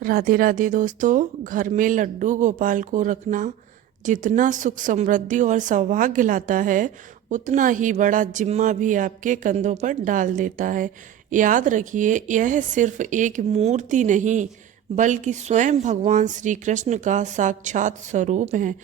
राधे राधे दोस्तों। घर में लड्डू गोपाल को रखना जितना सुख समृद्धि और सौभाग्य लाता है, उतना ही बड़ा जिम्मा भी आपके कंधों पर डाल देता है। याद रखिए, यह सिर्फ एक मूर्ति नहीं, बल्कि स्वयं भगवान श्री कृष्ण का साक्षात स्वरूप है।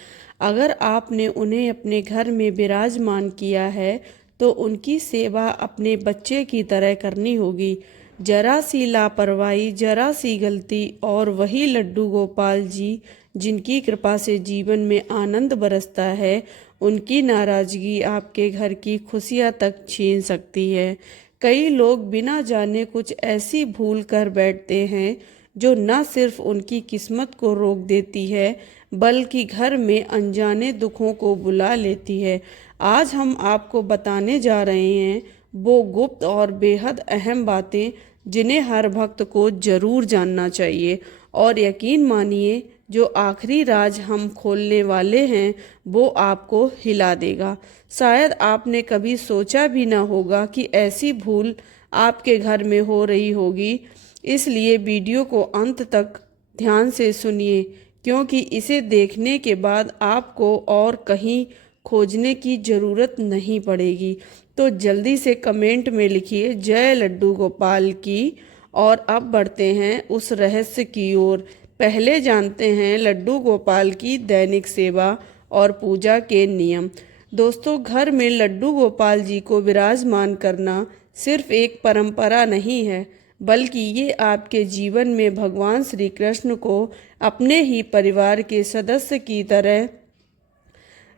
अगर आपने उन्हें अपने घर में विराजमान किया है, तो उनकी सेवा अपने बच्चे की तरह करनी होगी। जरा सी लापरवाही, जरा सी गलती, और वही लड्डू गोपाल जी जिनकी कृपा से जीवन में आनंद बरसता है, उनकी नाराजगी आपके घर की खुशियां तक छीन सकती है। कई लोग बिना जाने कुछ ऐसी भूल कर बैठते हैं जो न सिर्फ उनकी किस्मत को रोक देती है, बल्कि घर में अनजाने दुखों को बुला लेती है। आज हम आपको बताने जा रहे हैं वो गुप्त और बेहद अहम बातें जिन्हें हर भक्त को जरूर जानना चाहिए। और यकीन मानिए, जो आखिरी राज हम खोलने वाले हैं वो आपको हिला देगा। शायद आपने कभी सोचा भी ना होगा कि ऐसी भूल आपके घर में हो रही होगी। इसलिए वीडियो को अंत तक ध्यान से सुनिए, क्योंकि इसे देखने के बाद आपको और कहीं खोजने की ज़रूरत नहीं पड़ेगी। तो जल्दी से कमेंट में लिखिए जय लड्डू गोपाल की। और अब बढ़ते हैं उस रहस्य की ओर। पहले जानते हैं लड्डू गोपाल की दैनिक सेवा और पूजा के नियम। दोस्तों, घर में लड्डू गोपाल जी को विराजमान करना सिर्फ एक परंपरा नहीं है, बल्कि ये आपके जीवन में भगवान श्री कृष्ण को अपने ही परिवार के सदस्य की तरह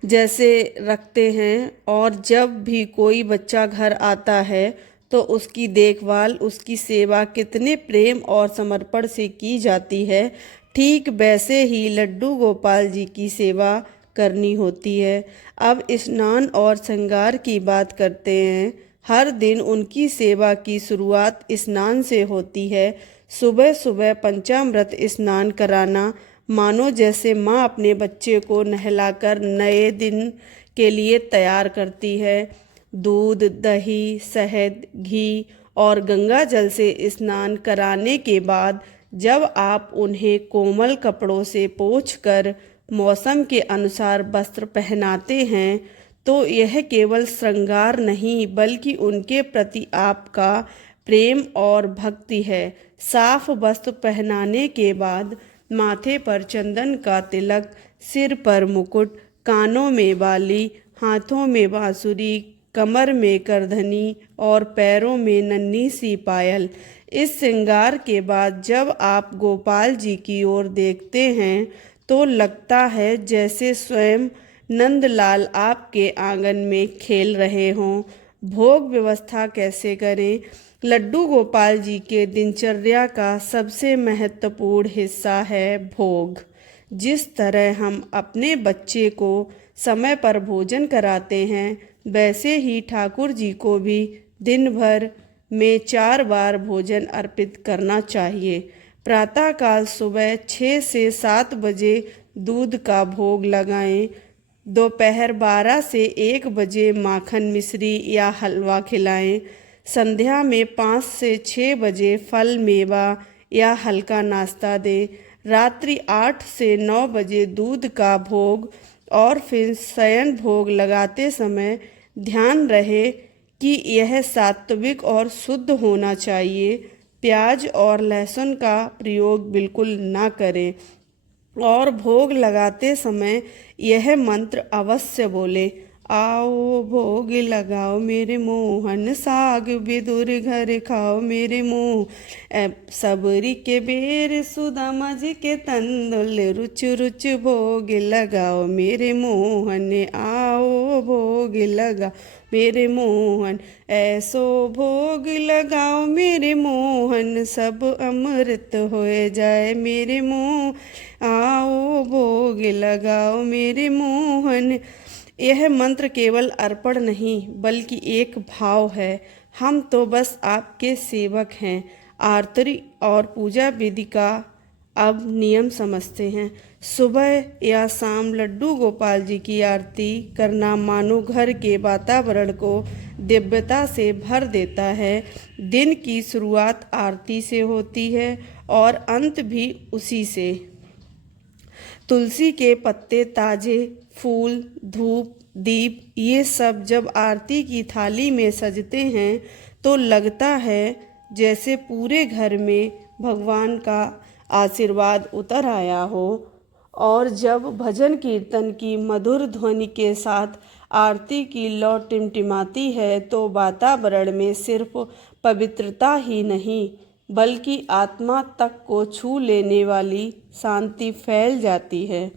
जैसे रखते हैं। और जब भी कोई बच्चा घर आता है, तो उसकी देखभाल, उसकी सेवा कितने प्रेम और समर्पण से की जाती है, ठीक वैसे ही लड्डू गोपाल जी की सेवा करनी होती है। अब स्नान और श्रृंगार की बात करते हैं। हर दिन उनकी सेवा की शुरुआत स्नान से होती है। सुबह सुबह पंचामृत स्नान कराना मानो जैसे माँ अपने बच्चे को नहलाकर नए दिन के लिए तैयार करती है। दूध, दही, शहद, घी और गंगा जल से स्नान कराने के बाद जब आप उन्हें कोमल कपड़ों से पोंछकर मौसम के अनुसार वस्त्र पहनाते हैं, तो यह केवल श्रृंगार नहीं, बल्कि उनके प्रति आपका प्रेम और भक्ति है। साफ वस्त्र पहनाने के बाद माथे पर चंदन का तिलक, सिर पर मुकुट, कानों में बाली, हाथों में बांसुरी, कमर में करधनी और पैरों में नन्ही सी पायल। इस श्रृंगार के बाद जब आप गोपाल जी की ओर देखते हैं, तो लगता है जैसे स्वयं नंदलाल आपके आंगन में खेल रहे हों। भोग व्यवस्था कैसे करें? लड्डू गोपाल जी के दिनचर्या का सबसे महत्वपूर्ण हिस्सा है भोग। जिस तरह हम अपने बच्चे को समय पर भोजन कराते हैं, वैसे ही ठाकुर जी को भी दिन भर में 4 बार भोजन अर्पित करना चाहिए। प्रातःकाल सुबह 6 से 7 बजे दूध का भोग लगाएं। दोपहर 12 से 1 बजे माखन, मिश्री या हलवा खिलाएं। संध्या में 5 से 6 बजे फल, मेवा या हल्का नाश्ता दें। रात्रि 8 से 9 बजे दूध का भोग। और फिर शयन भोग लगाते समय ध्यान रहे कि यह सात्विक और शुद्ध होना चाहिए। प्याज और लहसुन का प्रयोग बिल्कुल ना करें। और भोग लगाते समय यह मंत्र अवश्य बोले, आओ भोग लगाओ मेरे मोहन, साग विदुर घर खाओ मेरे मोह, सबरी के बेर सुदा मज के तंदुल, रुच रुच भोग लगाओ मेरे मोहन, आओ भोग लगाओ मेरे मोहन, ऐसो भोग लगाओ मेरे मोहन, सब अमृत होए जाए मेरे मोह, आओ भोग लगाओ मेरे मोहन। यह मंत्र केवल अर्पण नहीं, बल्कि एक भाव है। हम तो बस आपके सेवक हैं। आरती और पूजा विधि का अब नियम समझते हैं। सुबह या शाम लड्डू गोपाल जी की आरती करना मानो घर के वातावरण को दिव्यता से भर देता है। दिन की शुरुआत आरती से होती है और अंत भी उसी से। तुलसी के पत्ते, ताजे फूल, धूप, दीप, ये सब जब आरती की थाली में सजते हैं तो लगता है जैसे पूरे घर में भगवान का आशीर्वाद उतर आया हो। और जब भजन कीर्तन की मधुर ध्वनि के साथ आरती की लौ टिमटिमाती है तो वातावरण में सिर्फ पवित्रता ही नहीं बल्कि आत्मा तक को छू लेने वाली शांति फैल जाती है।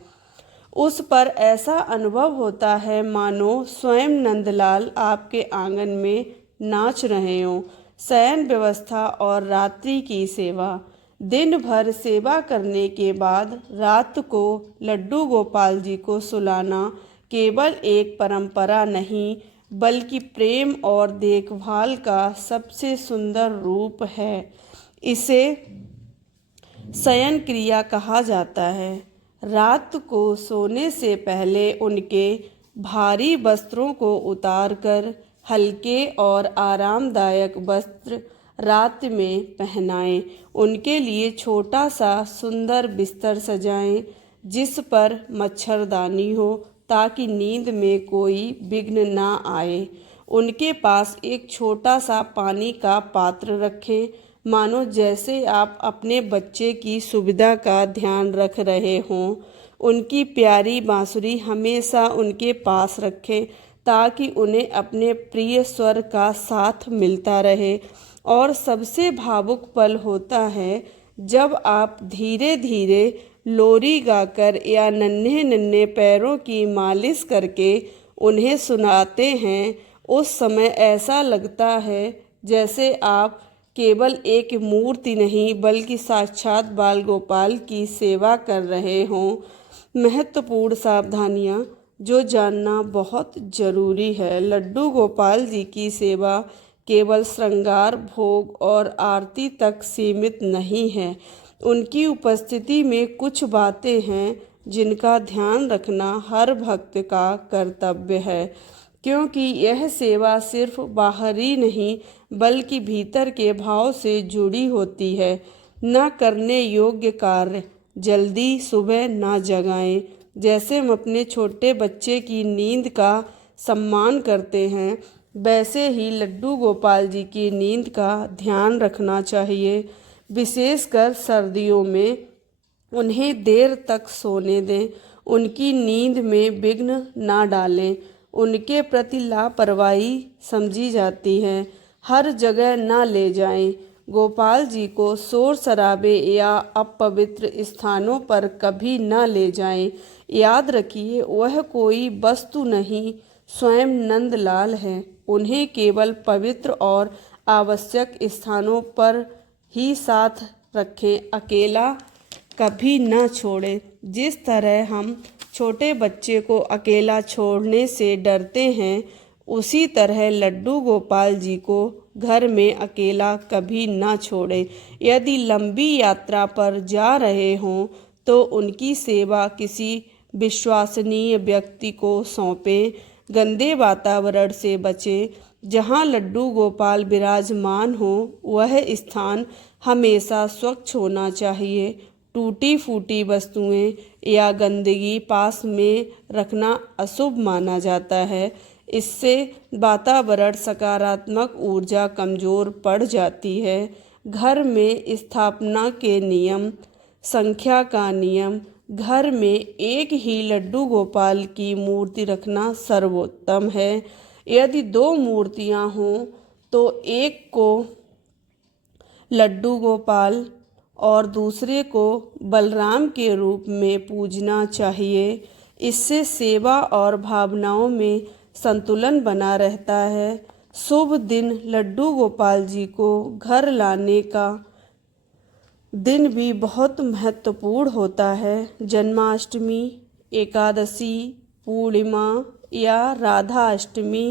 उस पर ऐसा अनुभव होता है मानो स्वयं नंदलाल आपके आंगन में नाच रहे हों। शयन व्यवस्था और रात्रि की सेवा। दिन भर सेवा करने के बाद रात को लड्डू गोपाल जी को सुलाना केवल एक परंपरा नहीं बल्कि प्रेम और देखभाल का सबसे सुंदर रूप है। इसे शयन क्रिया कहा जाता है। रात को सोने से पहले उनके भारी वस्त्रों को उतारकर हल्के और आरामदायक वस्त्र रात में पहनाएं। उनके लिए छोटा सा सुंदर बिस्तर सजाएं जिस पर मच्छरदानी हो ताकि नींद में कोई विघ्न ना आए। उनके पास एक छोटा सा पानी का पात्र रखें मानो जैसे आप अपने बच्चे की सुविधा का ध्यान रख रहे हों। उनकी प्यारी बांसुरी हमेशा उनके पास रखें ताकि उन्हें अपने प्रिय स्वर का साथ मिलता रहे। और सबसे भावुक पल होता है जब आप धीरे धीरे लोरी गाकर या नन्हे नन्हे पैरों की मालिश करके उन्हें सुनाते हैं। उस समय ऐसा लगता है जैसे आप केवल एक मूर्ति नहीं बल्कि साक्षात बाल गोपाल की सेवा कर रहे हों। महत्वपूर्ण सावधानियाँ जो जानना बहुत जरूरी है। लड्डू गोपाल जी की सेवा केवल श्रृंगार, भोग और आरती तक सीमित नहीं है। उनकी उपस्थिति में कुछ बातें हैं जिनका ध्यान रखना हर भक्त का कर्तव्य है, क्योंकि यह सेवा सिर्फ बाहरी नहीं बल्कि भीतर के भाव से जुड़ी होती है। न करने योग्य कार्य जल्दी सुबह न जगाएं। जैसे हम अपने छोटे बच्चे की नींद का सम्मान करते हैं वैसे ही लड्डू गोपाल जी की नींद का ध्यान रखना चाहिए। विशेषकर सर्दियों में उन्हें देर तक सोने दें। उनकी नींद में विघ्न ना डालें। उनके प्रति लापरवाही समझी जाती है। हर जगह न ले जाएं। गोपाल जी को शोर शराबे या अपवित्र स्थानों पर कभी न ले जाएं। याद रखिए वह कोई वस्तु नहीं, स्वयं नंदलाल है। उन्हें केवल पवित्र और आवश्यक स्थानों पर ही साथ रखें, अकेला कभी न छोड़ें। जिस तरह हम छोटे बच्चे को अकेला छोड़ने से डरते हैं उसी तरह लड्डू गोपाल जी को घर में अकेला कभी ना छोड़ें। यदि लंबी यात्रा पर जा रहे हों तो उनकी सेवा किसी विश्वसनीय व्यक्ति को सौंपें। गंदे वातावरण से बचें। जहाँ लड्डू गोपाल विराजमान हो वह स्थान हमेशा स्वच्छ होना चाहिए। टूटी फूटी वस्तुएं या गंदगी पास में रखना अशुभ माना जाता है। इससे वातावरण सकारात्मक ऊर्जा कमज़ोर पड़ जाती है। घर में स्थापना के नियम। संख्या का नियम। घर में एक ही लड्डू गोपाल की मूर्ति रखना सर्वोत्तम है। यदि 2 मूर्तियां हों तो एक को लड्डू गोपाल और दूसरे को बलराम के रूप में पूजना चाहिए। इससे सेवा और भावनाओं में संतुलन बना रहता है। शुभ दिन लड्डू गोपाल जी को घर लाने का दिन भी बहुत महत्वपूर्ण होता है। जन्माष्टमी, एकादशी, पूर्णिमा या राधा अष्टमी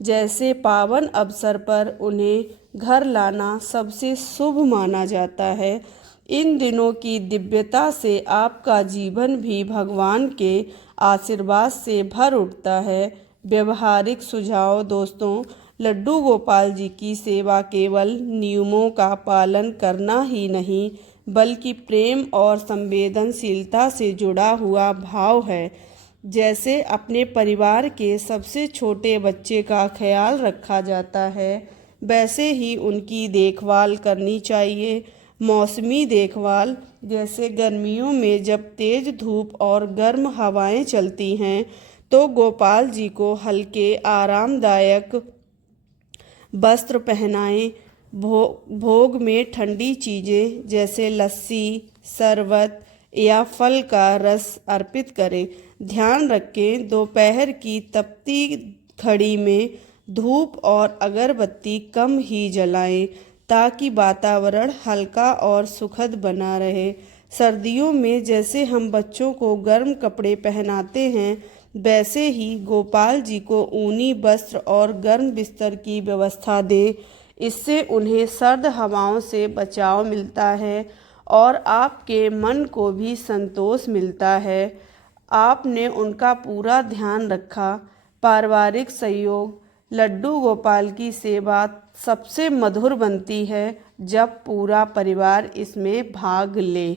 जैसे पावन अवसर पर उन्हें घर लाना सबसे शुभ माना जाता है। इन दिनों की दिव्यता से आपका जीवन भी भगवान के आशीर्वाद से भर उठता है। व्यवहारिक सुझाव दोस्तों, लड्डू गोपाल जी की सेवा केवल नियमों का पालन करना ही नहीं, बल्कि प्रेम और संवेदनशीलता से जुड़ा हुआ भाव है। जैसे अपने परिवार के सबसे छोटे बच्चे का ख्याल रखा जाता है, वैसे ही उनकी देखभाल करनी चाहिए। मौसमी देखभाल, जैसे गर्मियों में जब तेज धूप और गर्म हवाएं चलती हैं, तो गोपाल जी को हल्के आरामदायक वस्त्र पहनाएं। भोग में ठंडी चीज़ें जैसे लस्सी, शरबत या फल का रस अर्पित करें। ध्यान रखें, दोपहर की तपती घड़ी में धूप और अगरबत्ती कम ही जलाएं, ताकि वातावरण हल्का और सुखद बना रहे। सर्दियों में जैसे हम बच्चों को गर्म कपड़े पहनाते हैं, वैसे ही गोपाल जी को ऊनी वस्त्र और गर्म बिस्तर की व्यवस्था दें। इससे उन्हें सर्द हवाओं से बचाव मिलता है और आपके मन को भी संतोष मिलता है। आपने उनका पूरा ध्यान रखा। पारिवारिक सहयोग, लड्डू गोपाल की सेवा सबसे मधुर बनती है जब पूरा परिवार इसमें भाग ले।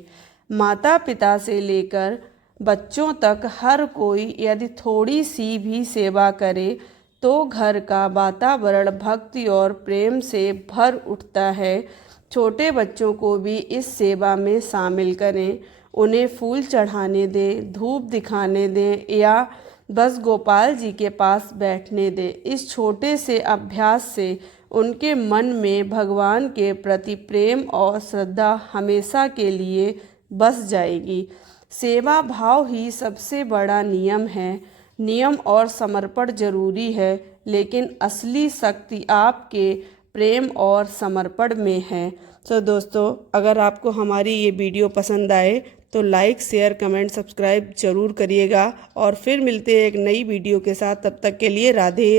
माता पिता से लेकर बच्चों तक हर कोई यदि थोड़ी सी भी सेवा करे, तो घर का वातावरण भक्ति और प्रेम से भर उठता है। छोटे बच्चों को भी इस सेवा में शामिल करें। उन्हें फूल चढ़ाने दें, धूप दिखाने दें या बस गोपाल जी के पास बैठने दें। इस छोटे से अभ्यास से उनके मन में भगवान के प्रति प्रेम और श्रद्धा हमेशा के लिए बस जाएगी। सेवा भाव ही सबसे बड़ा नियम है। नियम और समर्पण जरूरी है, लेकिन असली शक्ति आपके प्रेम और समर्पण में है। तो दोस्तों, अगर आपको हमारी ये वीडियो पसंद आए तो लाइक, शेयर, कमेंट, सब्सक्राइब जरूर करिएगा। और फिर मिलते हैं एक नई वीडियो के साथ। तब तक के लिए राधे।